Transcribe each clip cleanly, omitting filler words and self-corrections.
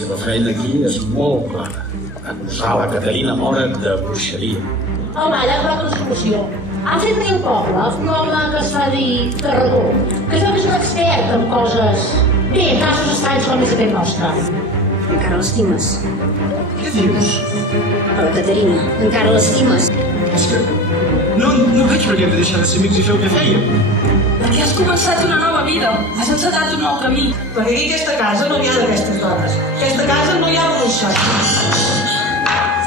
seva feina aquí és molt clara. Acusar la Caterina Mora de bruixeria. El Vall ha trobat una solució. Ha fet tenir el poble un home que es fa dir Tarragó, que es veu que és un expert en coses... Bé, casos estranys com és aquest nostre. Encara l'estimes. Què dius? A la Caterina, encara l'estimes. És que no veig per què hem de deixar de ser amics i fer el que fèiem. Perquè has començat una nova vida, has encetat un nou camí. Perquè aquí a aquesta casa no hi ha d'aquestes dones. A aquesta casa no hi ha bruixes.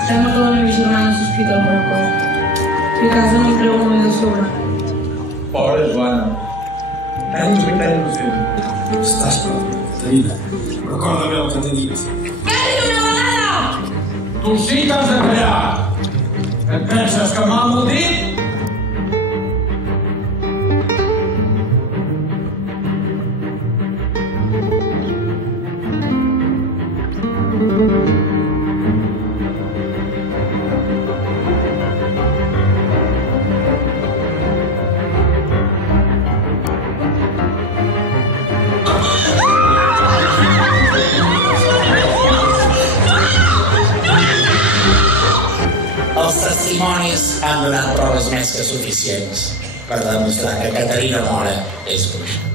Sembla que la meva germana sospita alguna cosa. I a casa no em treu només de sobre. Pobra Joana. Anys i anys fent. Estàs perdut, Caterina. Recorda bé el que t'he dit. Calli una vegada! Tu sí que has de callar! Et penses que m'ha molt dit? Els testimonis han donat proves més que suficients per demostrar que Caterina Mora és bruixa.